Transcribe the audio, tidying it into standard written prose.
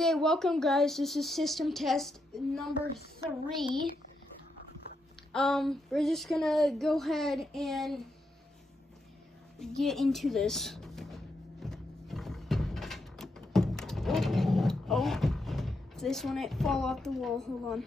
Okay, welcome guys. This is system test number 3. We're just gonna go ahead and get into this. Oh, this one it fall off the wall. Hold on.